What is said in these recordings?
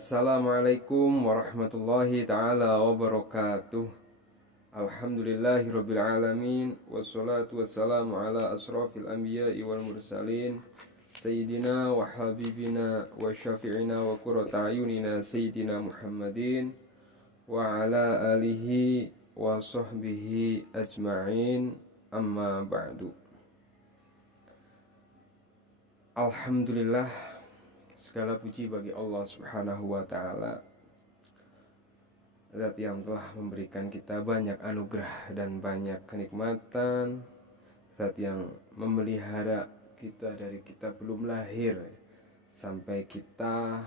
Assalamualaikum warahmatullahi ta'ala wabarakatuh. Alhamdulillahirabbil alamin wassalatu wassalamu ala asrafil anbiya'i wal mursalin sayyidina wa habibina wa syafi'ina wa qurrata ayunina sayyidina Muhammadin wa ala alihi wa sahbihi ajma'in, amma ba'du. Alhamdulillah, segala puji bagi Allah Subhanahu wa ta'ala, Zat yang telah memberikan kita banyak anugerah dan banyak kenikmatan, Zat yang memelihara kita dari kita belum lahir sampai kita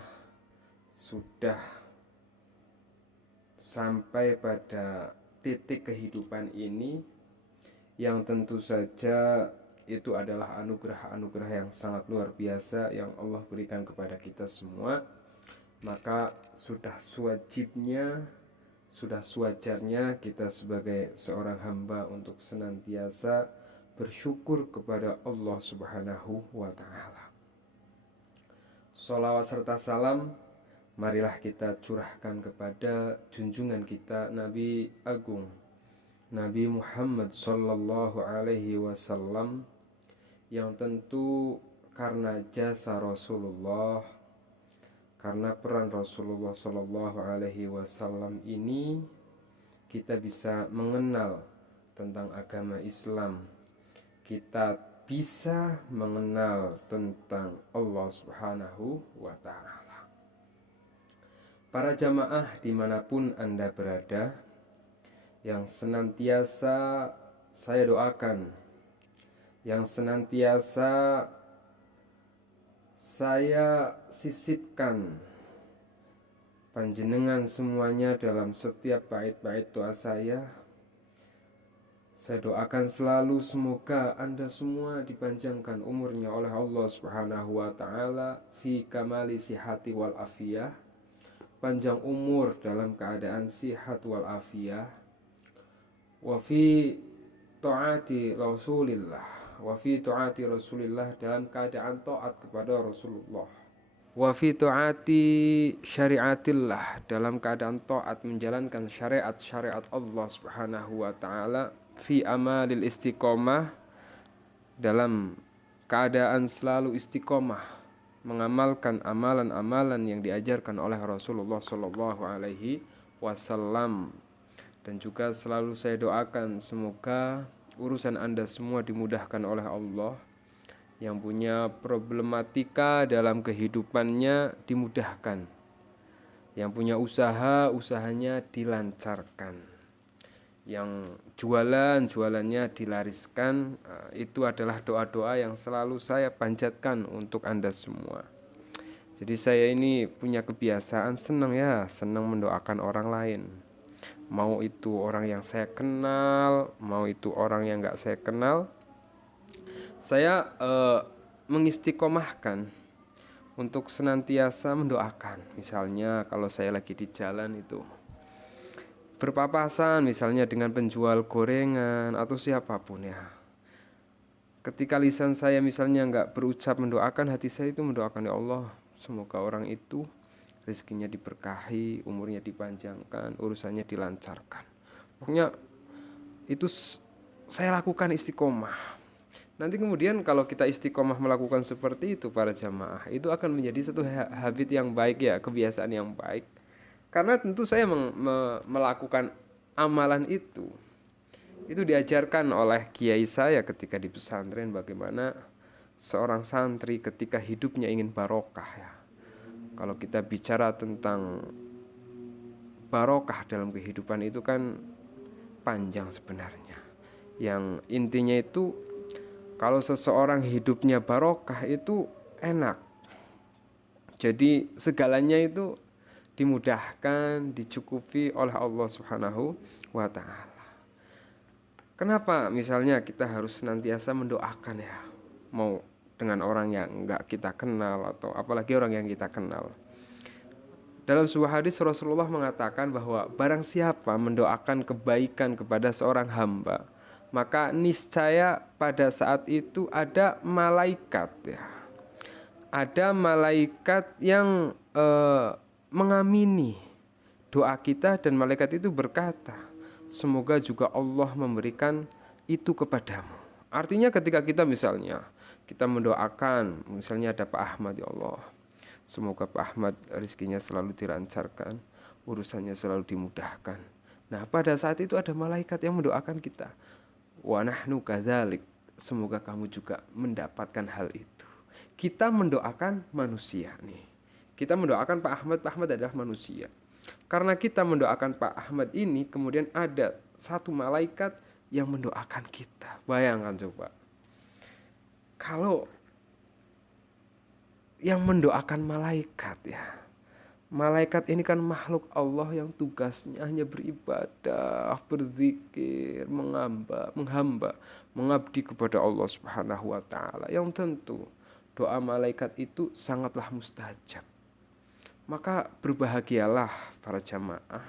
sudah sampai pada titik kehidupan ini, yang tentu saja itu adalah anugerah-anugerah yang sangat luar biasa yang Allah berikan kepada kita semua. Maka sudah sewajibnya, sudah sewajarnya kita sebagai seorang hamba untuk senantiasa bersyukur kepada Allah Subhanahu wa ta'ala. Sholawat serta salam marilah kita curahkan kepada junjungan kita Nabi Agung, Nabi Muhammad sallallahu alaihi wasallam, yang tentu karena jasa Rasulullah, karena peran Rasulullah sallallahu alaihi wasallam ini, kita bisa mengenal tentang agama Islam, kita bisa mengenal tentang Allah Subhanahu wa ta'ala. Para jamaah dimanapun Anda berada, yang senantiasa saya doakan, yang senantiasa saya sisipkan panjenengan semuanya dalam setiap bait-bait doa saya doakan selalu semoga Anda semua dipanjangkan umurnya oleh Allah Subhanahu wa ta'ala fi kamali sihati wal afiyah, panjang umur dalam keadaan sihat wal afiyah, wa fi ta'ati Rasulillah, wa fi ta'ati Rasulillah, dalam keadaan taat kepada Rasulullah, wa fi ta'ati syariatillah, dalam keadaan taat menjalankan syariat-syariat Allah Subhanahu wa ta'ala, fi amalil istiqomah, dalam keadaan selalu istiqomah mengamalkan amalan-amalan yang diajarkan oleh Rasulullah sallallahu alaihi wasallam. Dan juga selalu saya doakan semoga urusan Anda semua dimudahkan oleh Allah, yang punya problematika dalam kehidupannya dimudahkan, yang punya usahanya dilancarkan, yang jualannya dilariskan. Itu adalah doa-doa yang selalu saya panjatkan untuk Anda semua. Jadi saya ini punya kebiasaan senang mendoakan orang lain, mau itu orang yang saya kenal, mau itu orang yang gak saya kenal. Saya mengistiqomahkan untuk senantiasa mendoakan. Misalnya kalau saya lagi di jalan itu berpapasan misalnya dengan penjual gorengan atau siapapun ya, ketika lisan saya misalnya gak berucap mendoakan, hati saya itu mendoakan, ya Allah, semoga orang itu rezekinya diberkahi, umurnya dipanjangkan, urusannya dilancarkan. Pokoknya itu saya lakukan istiqomah. Nanti kemudian kalau kita istiqomah melakukan seperti itu para jamaah, itu akan menjadi satu habit yang baik ya, kebiasaan yang baik. Karena tentu saya melakukan amalan itu diajarkan oleh kiai saya ketika di pesantren, bagaimana seorang santri ketika hidupnya ingin barokah ya. Kalau kita bicara tentang barokah dalam kehidupan itu kan panjang sebenarnya. Yang intinya itu kalau seseorang hidupnya barokah itu enak. Jadi segalanya itu dimudahkan, dicukupi oleh Allah Subhanahu wa ta'ala. Kenapa misalnya kita harus senantiasa mendoakan ya, mau dengan orang yang enggak kita kenal atau apalagi orang yang kita kenal. Dalam sebuah hadis Rasulullah mengatakan bahwa barang siapa mendoakan kebaikan kepada seorang hamba, maka niscaya pada saat itu ada malaikat ya. Ada malaikat yang mengamini doa kita dan malaikat itu berkata, semoga juga Allah memberikan itu kepadamu. Artinya ketika kita misalnya kita mendoakan, misalnya ada Pak Ahmad, ya Allah, semoga Pak Ahmad rezekinya selalu dilancarkan, urusannya selalu dimudahkan. Nah, pada saat itu ada malaikat yang mendoakan kita. Wa nahnu kadzalik, semoga kamu juga mendapatkan hal itu. Kita mendoakan manusia nih. Kita mendoakan Pak Ahmad, Pak Ahmad adalah manusia. Karena kita mendoakan Pak Ahmad ini, kemudian ada satu malaikat yang mendoakan kita. Bayangkan coba. Kalau yang mendoakan malaikat ya. Malaikat ini kan makhluk Allah yang tugasnya hanya beribadah, berzikir, menghamba, mengabdi kepada Allah Subhanahu wa taala. Yang tentu doa malaikat itu sangatlah mustajab. Maka berbahagialah para jamaah.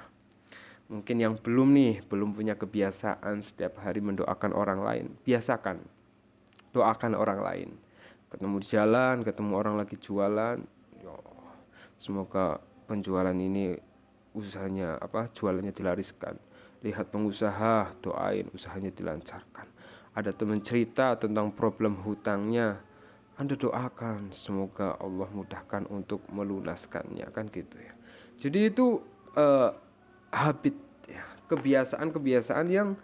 Mungkin yang belum punya kebiasaan setiap hari mendoakan orang lain, biasakan. Doakan orang lain. Ketemu di jalan, ketemu orang lagi jualan, ya, semoga penjualan ini usahanya jualannya dilariskan. Lihat pengusaha, doain usahanya dilancarkan. Ada teman cerita tentang problem hutangnya, Anda doakan semoga Allah mudahkan untuk melunaskannya, kan gitu ya. Jadi itu habit ya, kebiasaan yang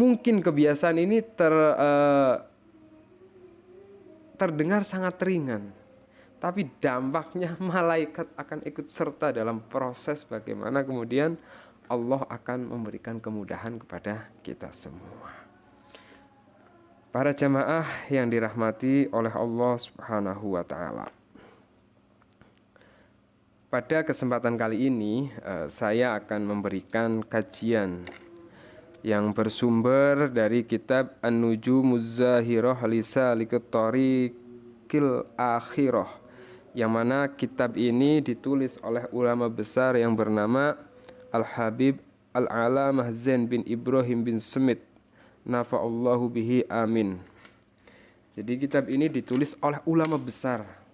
mungkin kebiasaan ini terdengar sangat ringan, tapi dampaknya malaikat akan ikut serta dalam proses bagaimana kemudian Allah akan memberikan kemudahan kepada kita semua. Para jamaah yang dirahmati oleh Allah Subhanahu wa taala. Pada kesempatan kali ini saya akan memberikan kajian yang bersumber dari kitab An-Nujumuz Zahirah li Salikut Thariqil Akhirah, yang mana kitab ini ditulis oleh ulama besar yang bernama Al-Habib Al-Alamah Zain bin Ibrahim bin Smith, nafa'allahu bihi amin. Jadi kitab ini ditulis oleh ulama besar.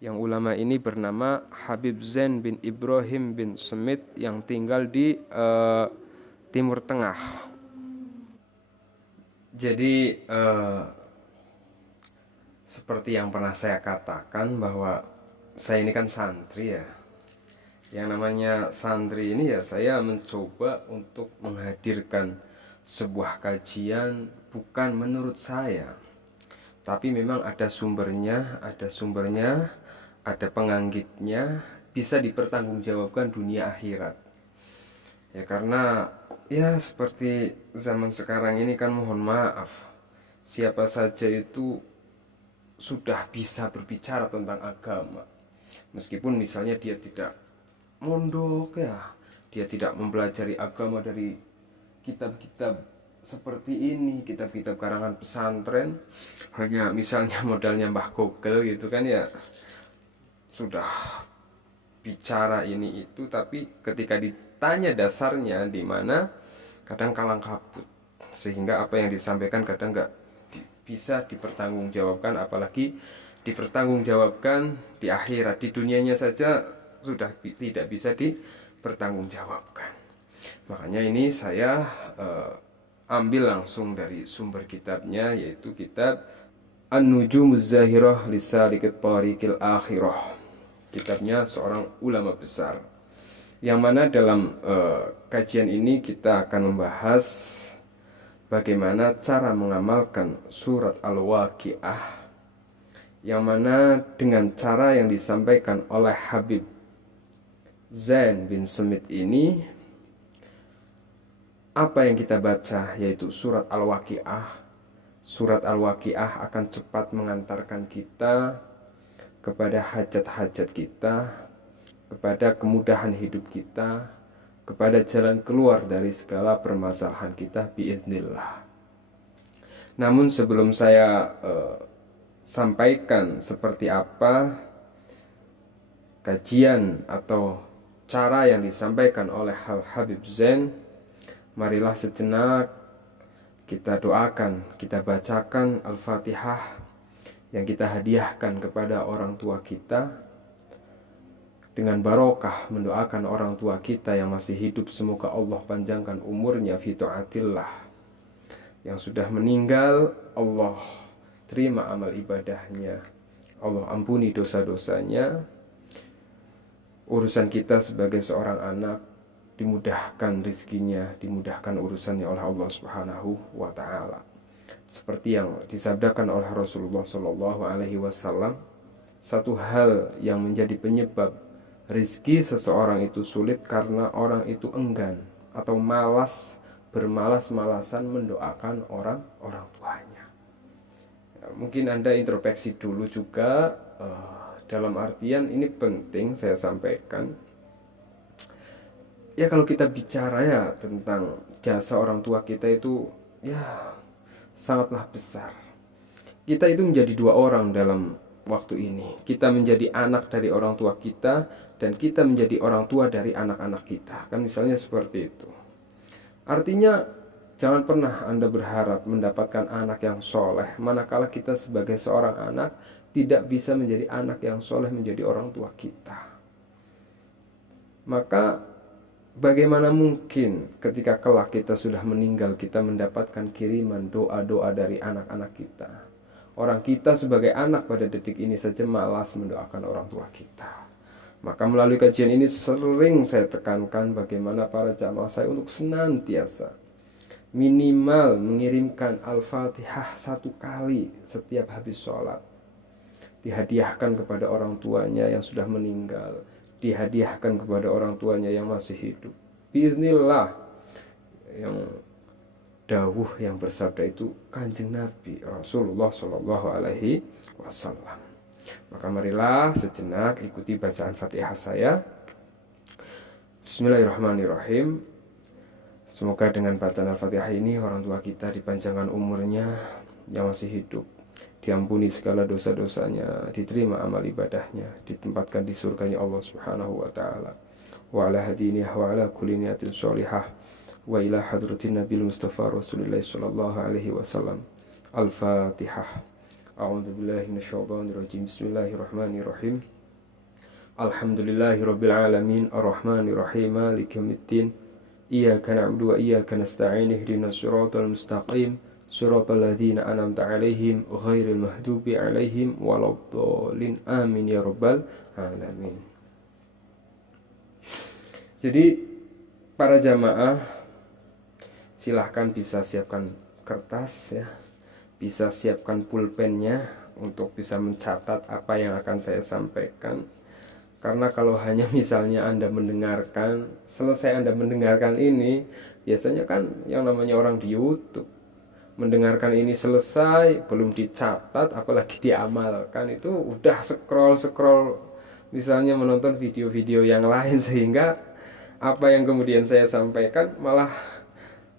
Yang ulama ini bernama Habib Zain bin Ibrahim bin Smith yang tinggal di Timur Tengah. Jadi seperti yang pernah saya katakan bahwa saya ini kan santri ya. Yang namanya santri ini ya, saya mencoba untuk menghadirkan sebuah kajian bukan menurut saya, tapi memang ada sumbernya, ada penganggitnya, bisa dipertanggungjawabkan dunia akhirat. Ya karena ya seperti zaman sekarang ini kan, mohon maaf, siapa saja itu sudah bisa berbicara tentang agama. Meskipun misalnya dia tidak mondok ya, dia tidak mempelajari agama dari kitab-kitab seperti ini, kitab-kitab karangan pesantren, hanya misalnya modalnya Mbah Google gitu kan ya, sudah bicara ini itu, tapi ketika ditanya dasarnya di mana, kadang kalang kabut, sehingga apa yang disampaikan kadang nggak bisa dipertanggungjawabkan, apalagi dipertanggungjawabkan di akhirat. Di dunianya saja sudah tidak bisa dipertanggungjawabkan. Makanya ini saya ambil langsung dari sumber kitabnya, yaitu kitab An-Nujumuz Zahirah li Salikut Thariqil Akhirah, kitabnya seorang ulama besar, yang mana dalam kajian ini kita akan membahas bagaimana cara mengamalkan surat Al-Waqiah, yang mana dengan cara yang disampaikan oleh Habib Zain bin Smith ini, apa yang kita baca yaitu surat Al-Waqiah. Surat Al-Waqiah akan cepat mengantarkan kita kepada hajat-hajat kita, kepada kemudahan hidup kita, kepada jalan keluar dari segala permasalahan kita biiznillah. Namun sebelum saya sampaikan seperti apa kajian atau cara yang disampaikan oleh Habib Zain, marilah sejenak kita doakan, kita bacakan Al-Fatihah yang kita hadiahkan kepada orang tua kita, dengan barokah mendoakan orang tua kita yang masih hidup, semoga Allah panjangkan umurnya fi taatillah. Yang sudah meninggal, Allah terima amal ibadahnya, Allah ampuni dosa-dosanya. Urusan kita sebagai seorang anak dimudahkan rizkinya, dimudahkan urusannya oleh Allah Subhanahu wa ta'ala. Seperti yang disabdakan oleh Rasulullah Shallallahu Alaihi Wasallam, satu hal yang menjadi penyebab rizki seseorang itu sulit karena orang itu enggan atau malas, bermalas-malasan mendoakan orang tuanya. Ya, mungkin Anda introspeksi dulu juga, dalam artian ini penting saya sampaikan. Ya kalau kita bicara ya tentang jasa orang tua kita itu ya sangatlah besar. Kita itu menjadi dua orang dalam waktu ini. Kita menjadi anak dari orang tua kita, dan kita menjadi orang tua dari anak-anak kita. Kan misalnya seperti itu. Artinya jangan pernah Anda berharap mendapatkan anak yang soleh, manakala kita sebagai seorang anak tidak bisa menjadi anak yang soleh, menjadi orang tua kita. Maka bagaimana mungkin ketika kelak kita sudah meninggal, kita mendapatkan kiriman doa-doa dari anak-anak kita. Orang kita sebagai anak pada detik ini saja malas mendoakan orang tua kita. Maka melalui kajian ini sering saya tekankan bagaimana para jamaah saya untuk senantiasa minimal mengirimkan Al-Fatihah 1 kali setiap habis sholat. Dihadiahkan kepada orang tuanya yang sudah meninggal, dihadiahkan kepada orang tuanya yang masih hidup. Bismillah, yang dawuh yang bersabda itu Kanjeng Nabi Rasulullah Shallallahu Alaihi Wasallam. Maka marilah sejenak ikuti bacaan Fatihah saya. Bismillahirrahmanirrahim. Semoga dengan bacaan Al-Fatihah ini orang tua kita dipanjangkan umurnya yang masih hidup, diampuni segala dosa-dosanya, diterima amal ibadahnya, ditempatkan di surganya Allah Subhanahu wa ta'ala. Wa ala hadinihi wa ala kulli niyatin sholihah wa ila hadratin Nabil Mustafa Rasulullah sallallahu alaihi wasallam. Al-Fatihah. A'udzu billahi minasyaitonir rajim. Bismillahirrahmanirrahim. Alhamdulillahirabbil alamin arrahmanir rahim maliki yaumiddin. Iyyaka na'budu wa iyyaka nasta'in ihdinas siratal mustaqim siratal ladzina an'amta 'alaihim ghairil maghdubi 'alaihim waladdallin. Amin ya rabbal alamin. Jadi para jamaah silahkan bisa siapkan kertas ya, bisa siapkan pulpennya untuk bisa mencatat apa yang akan saya sampaikan. Karena kalau hanya misalnya Anda mendengarkan, selesai Anda mendengarkan ini, biasanya kan yang namanya orang di YouTube, mendengarkan ini selesai, belum dicatat, apalagi diamalkan, itu udah scroll misalnya menonton video-video yang lain, sehingga apa yang kemudian saya sampaikan malah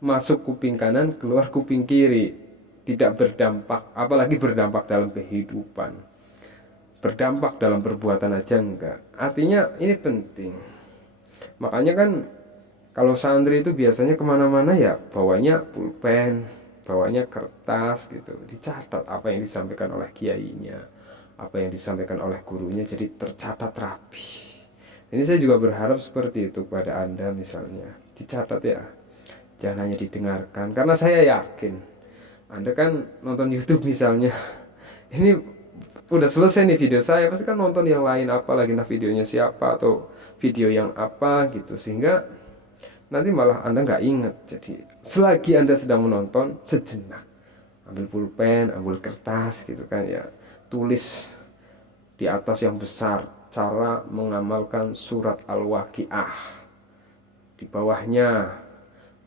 masuk kuping kanan, keluar kuping kiri, tidak berdampak, apalagi berdampak dalam kehidupan, berdampak dalam perbuatan aja enggak. Artinya ini penting. Makanya kan kalau santri itu biasanya kemana-mana ya bawanya pulpen, bawanya kertas gitu, dicatat apa yang disampaikan oleh kiainya, apa yang disampaikan oleh gurunya, jadi tercatat rapi. Ini saya juga berharap seperti itu pada Anda, misalnya dicatat ya, jangan hanya didengarkan. Karena saya yakin Anda kan nonton YouTube misalnya, ini udah selesai nih video saya, pasti kan nonton yang lain, apa lagi nah videonya siapa atau video yang apa gitu, sehingga nanti malah Anda nggak inget. Jadi selagi Anda sedang menonton, sejenak ambil pulpen, ambil kertas gitu kan ya, tulis di atas yang besar cara mengamalkan surat Al-Waqiah, di bawahnya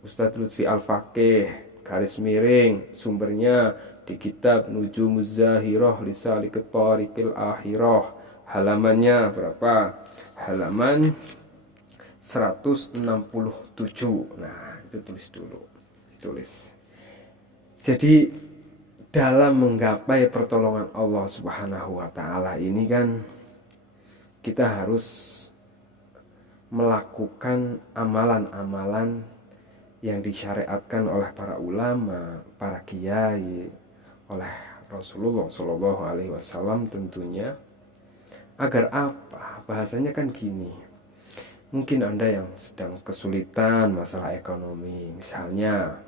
Ustadz Lutfi Al-Faqih, garis miring, sumbernya di kitab Nujumuz Zahirah Lisalik Thariqil Akhirah, halamannya berapa? Halaman 167. Nah, itu tulis dulu. Tulis. Jadi dalam menggapai pertolongan Allah Subhanahu wa taala ini kan kita harus melakukan amalan-amalan yang disyariatkan oleh para ulama, para kiai, oleh Rasulullah Shallallahu Alaihi Wasallam tentunya, Agar apa? Bahasanya kan gini. Mungkin Anda yang sedang kesulitan masalah ekonomi, misalnya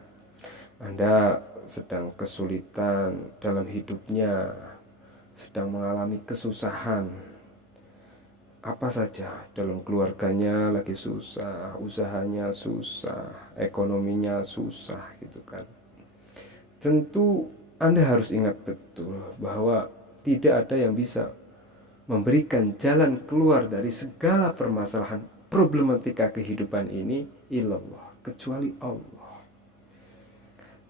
Anda sedang kesulitan dalam hidupnya, sedang mengalami kesusahan apa saja, dalam keluarganya lagi susah, usahanya susah, ekonominya susah gitu kan. Tentu Anda harus ingat betul bahwa tidak ada yang bisa memberikan jalan keluar dari segala permasalahan problematika kehidupan ini illallah, kecuali Allah.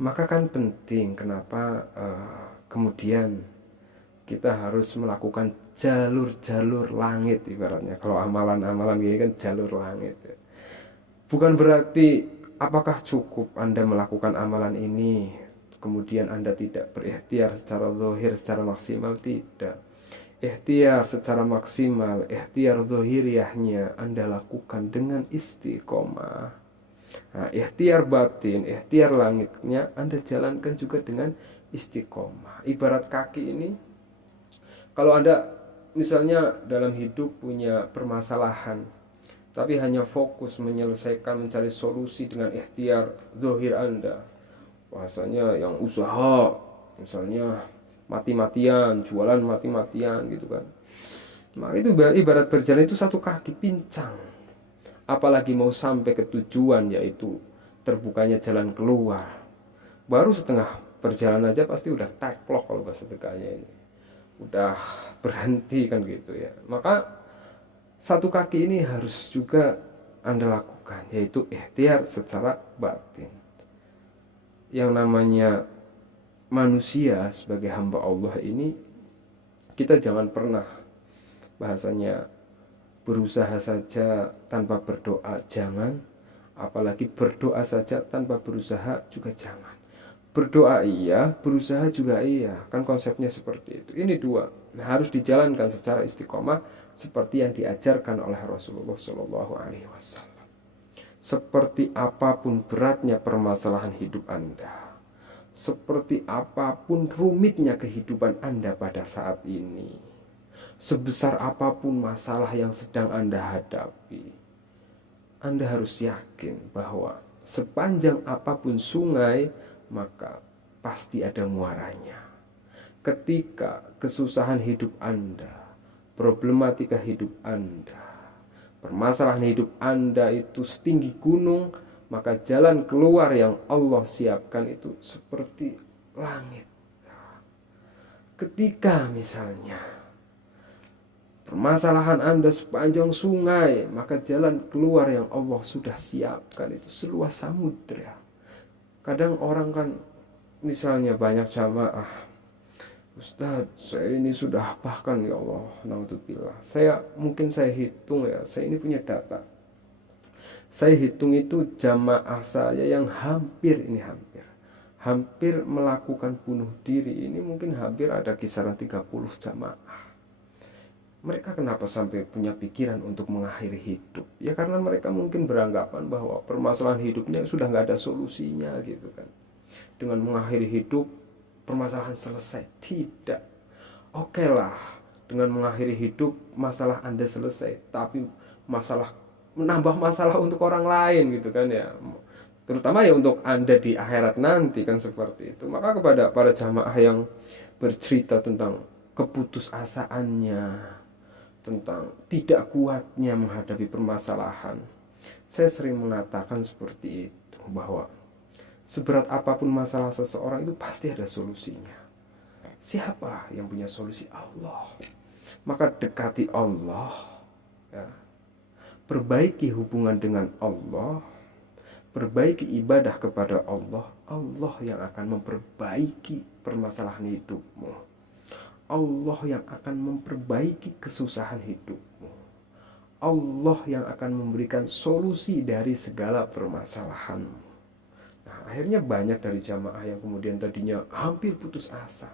Maka kan penting kenapa kemudian kita harus melakukan jalur-jalur langit, ibaratnya kalau amalan-amalan gini kan jalur langit. Bukan berarti apakah cukup Anda melakukan amalan ini kemudian Anda tidak berikhtiar secara zahir, secara maksimal, tidak. Ikhtiar secara maksimal, ikhtiar zahiriyahnya Anda lakukan dengan istiqomah. Nah, ikhtiar batin, ikhtiar langitnya Anda jalankan juga dengan istiqomah. Ibarat kaki ini, kalau Anda misalnya dalam hidup punya permasalahan, tapi hanya fokus menyelesaikan, mencari solusi dengan ikhtiar zahir Anda, bahasanya yang usaha, misalnya mati-matian, jualan mati-matian gitu kan, maka itu ibarat berjalan itu satu kaki pincang. Apalagi mau sampai ke tujuan, yaitu terbukanya jalan keluar, baru setengah perjalanan aja pasti udah taklok kalau bahasa Tegaknya ini, udah berhenti kan gitu ya. Maka satu kaki ini harus juga Anda lakukan, yaitu ikhtiar secara batin. Yang namanya manusia sebagai hamba Allah ini, kita jangan pernah, bahasanya, berusaha saja tanpa berdoa, jangan. Apalagi berdoa saja tanpa berusaha juga jangan. Berdoa iya, berusaha juga iya, kan konsepnya seperti itu. Ini dua, harus dijalankan secara istiqomah seperti yang diajarkan oleh Rasulullah SAW. Seperti apapun beratnya permasalahan hidup Anda, seperti apapun rumitnya kehidupan Anda pada saat ini, sebesar apapun masalah yang sedang Anda hadapi, Anda harus yakin bahwa sepanjang apapun sungai, maka pasti ada muaranya. Ketika kesusahan hidup Anda, problematika hidup Anda, permasalahan hidup Anda itu setinggi gunung, maka jalan keluar yang Allah siapkan itu seperti langit. Ketika misalnya permasalahan Anda sepanjang sungai, maka jalan keluar yang Allah sudah siapkan itu seluas samudra. Kadang orang kan misalnya banyak jamaah, Ustadz, saya ini sudah bahkan ya Allah, naudzubillah, saya hitung ya, saya ini punya data. Saya hitung itu jamaah saya yang hampir melakukan bunuh diri ini mungkin hampir ada kisaran 30 jamaah. Mereka kenapa sampai punya pikiran untuk mengakhiri hidup? Ya karena mereka mungkin beranggapan bahwa permasalahan hidupnya sudah nggak ada solusinya gitu kan. Dengan mengakhiri hidup, permasalahan selesai. Tidak. Oke lah, dengan mengakhiri hidup, masalah Anda selesai. Tapi menambah masalah untuk orang lain gitu kan ya. Terutama ya untuk Anda di akhirat nanti kan seperti itu. Maka kepada para jamaah yang bercerita tentang keputusasaannya, tentang tidak kuatnya menghadapi permasalahan, saya sering mengatakan seperti itu, bahwa seberat apapun masalah seseorang itu pasti ada solusinya. Siapa yang punya solusi? Allah. Maka dekati Allah ya. Perbaiki hubungan dengan Allah, perbaiki ibadah kepada Allah. Allah yang akan memperbaiki permasalahan hidupmu. Allah yang akan memperbaiki kesusahan hidupmu. Allah yang akan memberikan solusi dari segala permasalahanmu. Nah, akhirnya banyak dari jamaah yang kemudian tadinya hampir putus asa,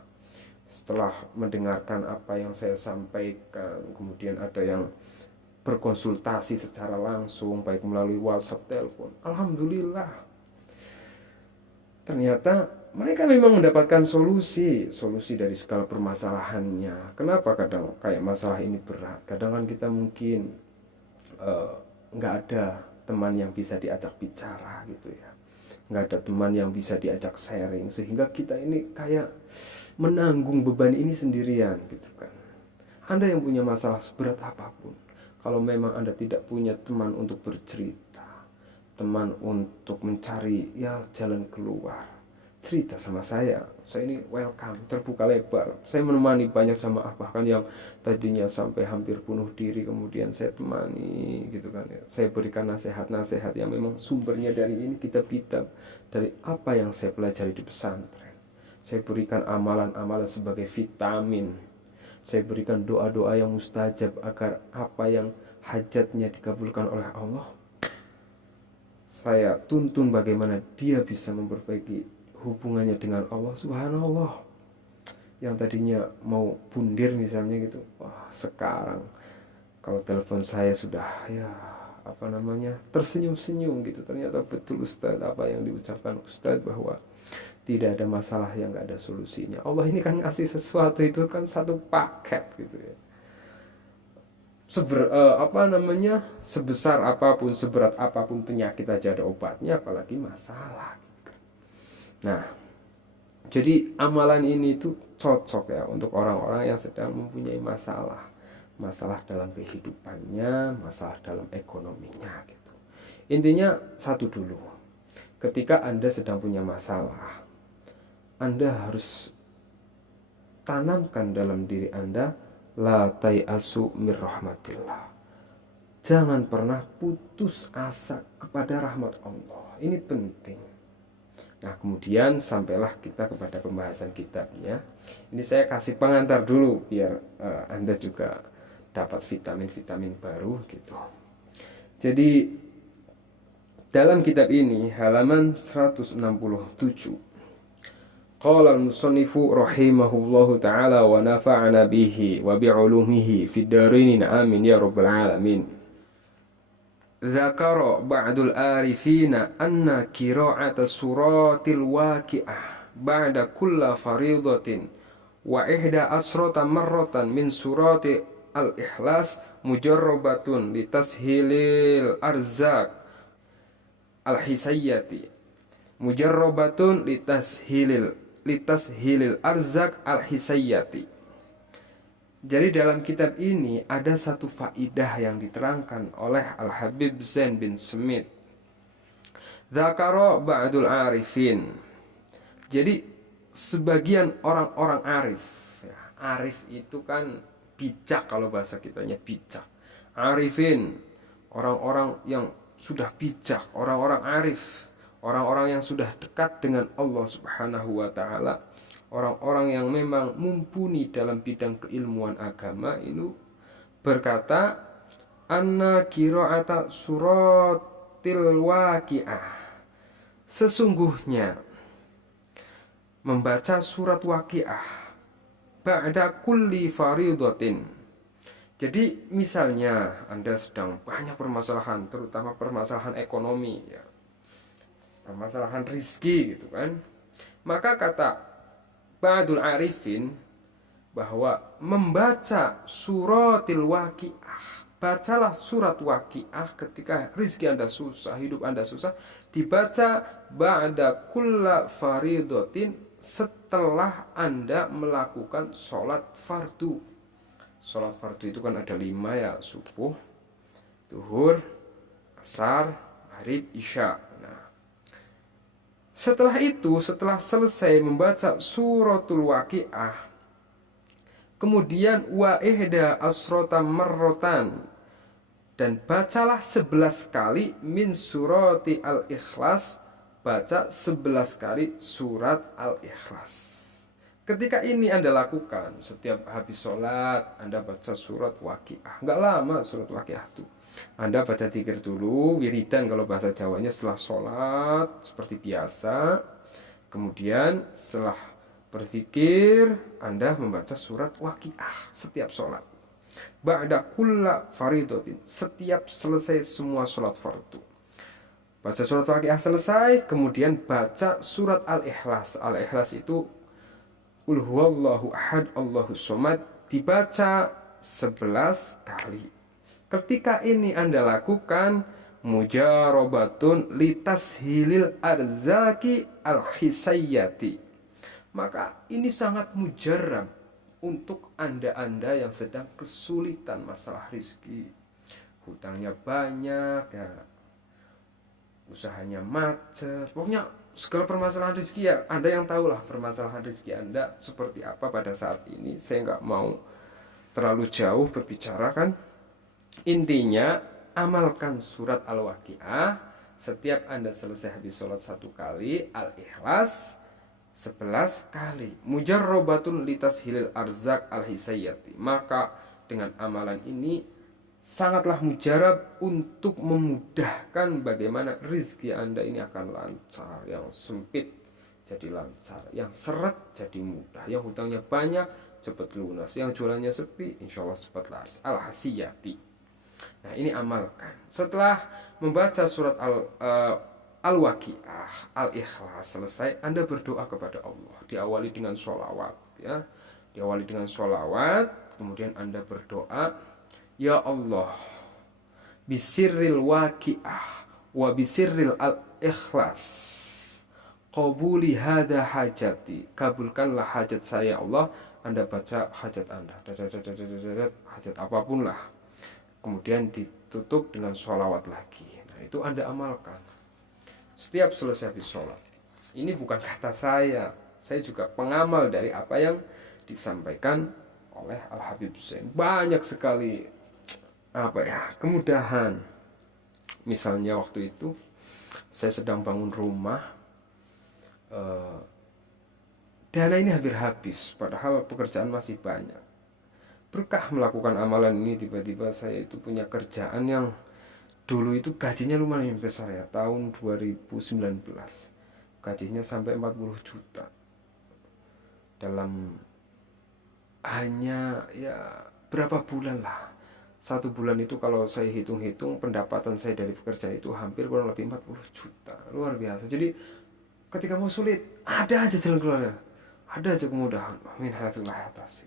setelah mendengarkan apa yang saya sampaikan, kemudian ada yang berkonsultasi secara langsung, baik melalui WhatsApp, telepon. Alhamdulillah, ternyata mereka memang mendapatkan solusi dari segala permasalahannya. Kenapa kadang kayak masalah ini berat? Kadang kan kita mungkin nggak ada teman yang bisa diajak bicara gitu ya, nggak ada teman yang bisa diajak sharing, sehingga kita ini kayak menanggung beban ini sendirian gitu kan. Anda yang punya masalah seberat apapun, kalau memang Anda tidak punya teman untuk bercerita, teman untuk mencari ya jalan keluar, cerita sama saya ini welcome, terbuka lebar. Saya menemani banyak jamaah bahkan yang tadinya sampai hampir bunuh diri, kemudian saya temani gitu kan ya. Saya berikan nasihat-nasihat yang memang sumbernya dari ini kitab-kitab, dari apa yang saya pelajari di pesantren. Saya berikan amalan-amalan sebagai vitamin. Saya berikan doa-doa yang mustajab agar apa yang hajatnya dikabulkan oleh Allah. Saya tuntun bagaimana dia bisa memperbaiki hubungannya dengan Allah. Subhanallah, yang tadinya mau bundir misalnya gitu, wah sekarang kalau telepon saya sudah ya tersenyum-senyum gitu. Ternyata betul Ustadz apa yang diucapkan Ustadz, bahwa tidak ada masalah yang gak ada solusinya. Allah ini kan ngasih sesuatu itu kan satu paket gitu ya. Sebesar apapun, seberat apapun penyakit aja ada obatnya, apalagi masalah. Nah, jadi amalan ini tuh cocok ya untuk orang-orang yang sedang mempunyai masalah dalam kehidupannya, masalah dalam ekonominya gitu. Intinya satu dulu, ketika Anda sedang punya masalah, Anda harus tanamkan dalam diri Anda, la tai'asu mir rahmatillah. Jangan pernah putus asa kepada rahmat Allah. Ini penting. Nah, kemudian sampailah kita kepada pembahasan kitabnya. Ini saya kasih pengantar dulu biar Anda juga dapat vitamin-vitamin baru gitu. Jadi dalam kitab ini halaman 167, qala al-musannifu rahimahullahu ta'ala wa nafa'ana bihi wa bi'ulumihi fid dharain amin ya rabbal alamin. Zakara ba'dul arifina anna qira'ata suratil waqi'ah ba'da kulla faridatin wa ihda asrata marratan min surati al-ikhlas mujarrabatun litashilil arzak al-hisayyati mujarrabatun litashilil arzak al-hisayyati. Jadi dalam kitab ini ada satu faidah yang diterangkan oleh Al-Habib Zain bin Smith. Dzakara ba'dul arifin. Jadi sebagian orang-orang arif ya, arif itu kan bijak, kalau bahasa kitanya bijak. Arifin, orang-orang yang sudah bijak, orang-orang arif, orang-orang yang sudah dekat dengan Allah Subhanahu wa ta'ala, orang-orang yang memang mumpuni dalam bidang keilmuan agama itu berkata, anna qira'ata suratil waqi'ah, sesungguhnya membaca surat waqi'ah ba'da kulli faridatin. Jadi misalnya Anda sedang banyak permasalahan, terutama permasalahan ekonomi ya, permasalahan rizki gitu kan, maka kata ba'dul arifin bahwa membaca suratil waqi'ah, bacalah surat waqi'ah ketika rizki Anda susah, hidup Anda susah, dibaca ba'da kulla faridatin, setelah Anda melakukan sholat fardu. Sholat fardu itu kan ada 5 ya, subuh, zuhur, asar, maghrib, isya. Setelah itu, setelah selesai membaca suratul waqi'ah, kemudian wa ihda asrota marrotan, dan bacalah 11 kali min surati al-ikhlas, baca 11 kali surat al-ikhlas. Ketika ini Anda lakukan, setiap habis sholat Anda baca surat waqi'ah. Enggak lama surat waqi'ah itu, Anda baca dzikir dulu, wiridan kalau bahasa Jawanya, setelah sholat seperti biasa. Kemudian setelah berzikir Anda membaca surat waqi'ah setiap sholat. Ba'da kulla faridatin, setiap selesai semua sholat fardu. Baca surat Waqiah selesai, kemudian baca surat Al-Ikhlas. Al-Ikhlas itu Qul huwallahu ahad Allahus somad, dibaca 11 kali. Ketika ini Anda lakukan, mujarobatun litashilil arzaki al-hisayyati, maka ini sangat mujarab untuk anda-anda yang sedang kesulitan masalah rizki, hutangnya banyak ya, usahanya macet, pokoknya segala permasalahan rezeki ya. Ada yang tahu lah permasalahan rezeki Anda seperti apa pada saat ini. Saya nggak mau terlalu jauh berbicara kan. Intinya amalkan surat Al-Waqiah. Setiap Anda selesai habis sholat 1 kali, Al-Ikhlas 11 kali. Mujarrobatun litashilil arzak al-hisayyati. Maka dengan amalan ini sangatlah mujarab untuk memudahkan bagaimana rizki Anda ini akan lancar. Yang sempit jadi lancar, yang seret jadi mudah, yang hutangnya banyak cepat lunas, yang jualannya sepi insya Allah cepat laris. Al-Hasiyati. Nah ini amalkan. Setelah membaca surat Al-Waqiah, Al-Ikhlas selesai, Anda berdoa kepada Allah. Diawali dengan sholawat ya. Diawali dengan sholawat, kemudian Anda berdoa, ya Allah, bisirril waqi'ah wa bisirril al-ikhlas, qabuli hada hajati, kabulkanlah hajat saya Allah. Anda baca hajat Anda, hajat apapun lah, kemudian ditutup dengan sholawat lagi. Nah itu Anda amalkan setiap selesai habis sholat. Ini bukan kata saya juga pengamal dari apa yang disampaikan oleh Al-Habib Zain. Banyak sekali kemudahan. Misalnya waktu itu saya sedang bangun rumah, dana ini hampir habis, padahal pekerjaan masih banyak. Berkah melakukan amalan ini, tiba-tiba saya itu punya kerjaan yang dulu itu gajinya lumayan besar ya, tahun 2019 gajinya sampai 40 juta dalam hanya ya berapa bulan lah. 1 bulan itu kalau saya hitung-hitung pendapatan saya dari pekerjaan itu hampir kurang lebih 40 juta. Luar biasa. Jadi ketika mau sulit, ada aja jalan keluarnya, ada aja kemudahan. Min hayatillah atasik.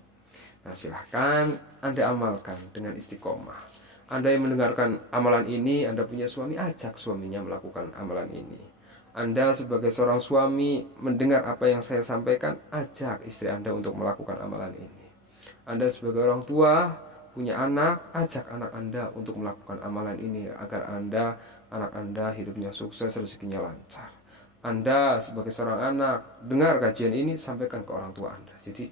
Nah silahkan Anda amalkan dengan istiqomah. Anda yang mendengarkan amalan ini, Anda punya suami, ajak suaminya melakukan amalan ini. Anda sebagai seorang suami mendengar apa yang saya sampaikan, ajak istri Anda untuk melakukan amalan ini. Anda sebagai orang tua punya anak, ajak anak Anda untuk melakukan amalan ini agar anak Anda hidupnya sukses, rezekinya lancar. Anda sebagai seorang anak dengar kajian ini, sampaikan ke orang tua Anda. Jadi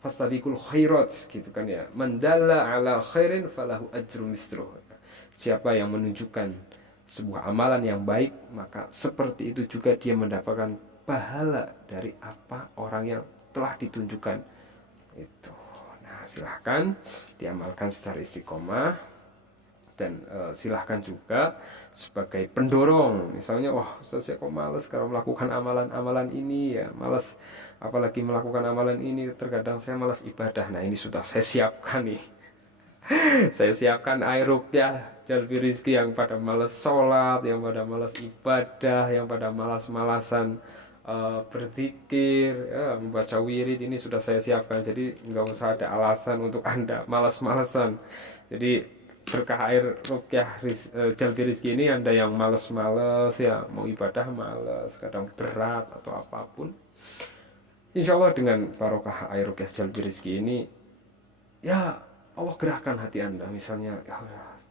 fastabiqul khairat gitu kan ya. Man dalla ala khairin falahu ajru mithluh. Siapa yang menunjukkan sebuah amalan yang baik, maka seperti itu juga dia mendapatkan pahala dari apa orang yang telah ditunjukkan itu. Silahkan diamalkan secara istiqomah. Dan silahkan juga sebagai pendorong. Misalnya, wah Ustaz saya kok malas kalau melakukan amalan-amalan ini ya, malas apalagi melakukan amalan ini, terkadang saya malas ibadah. Nah ini sudah saya siapkan nih. Saya siapkan air ruqyah jalbi rizki yang pada malas sholat, yang pada malas ibadah, yang pada malas-malasan berzikir ya, membaca wirid. Ini sudah saya siapkan, jadi nggak usah ada alasan untuk Anda malas-malasan. Jadi berkah air ruqyah jalbi rizki ini, Anda yang malas-malas ya, mau ibadah malas, kadang berat atau apapun, insya Allah dengan barokah air ruqyah jalbi rizki ini ya Allah gerakkan hati Anda. Misalnya ya,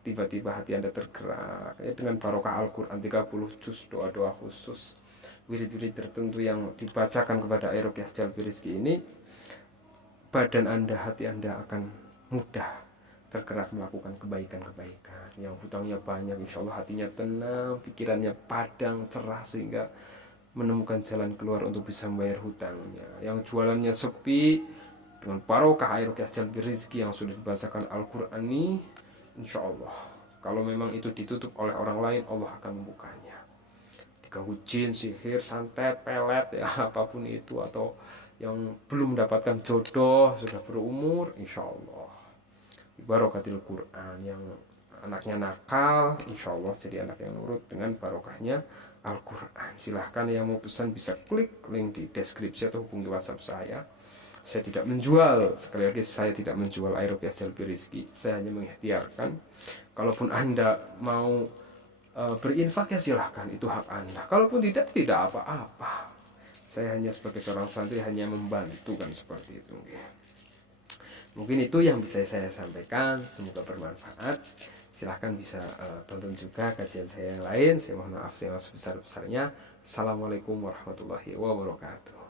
tiba-tiba hati Anda tergerak ya, dengan barokah Al-Quran 30 juz, doa-doa khusus, wirid-wirid tertentu yang dibacakan kepada air ruqyah jalbi rizki ini, badan Anda, hati Anda akan mudah tergerak melakukan kebaikan-kebaikan. Yang hutangnya banyak, insya Allah hatinya tenang, pikirannya padang, cerah, sehingga menemukan jalan keluar untuk bisa membayar hutangnya. Yang jualannya sepi, dengan barokah air ruqyah jalbi rizki yang sudah dibacakan Al-Quran ini, insya Allah kalau memang itu ditutup oleh orang lain, Allah akan membukanya. Diganggu jin, sihir, santet, pelet ya, apapun itu, atau yang belum mendapatkan jodoh, sudah berumur, insya Allah barakatil Quran yang anaknya nakal, insya Allah jadi anak yang nurut dengan barokahnya Al-Quran. Silahkan yang mau pesan bisa klik link di deskripsi atau hubungi WhatsApp saya. Saya tidak menjual, sekali lagi saya tidak menjual air rupiah jalbi rizki. Saya hanya mengikhtiarkan. Kalaupun Anda mau berinfak ya silahkan, itu hak Anda. Kalaupun tidak, tidak apa-apa. Saya hanya sebagai seorang santri hanya membantu kan seperti itu. Mungkin itu yang bisa saya sampaikan, semoga bermanfaat. Silahkan bisa tonton juga kajian saya yang lain. Saya mohon maaf yang sebesar-besarnya. Assalamualaikum warahmatullahi wabarakatuh.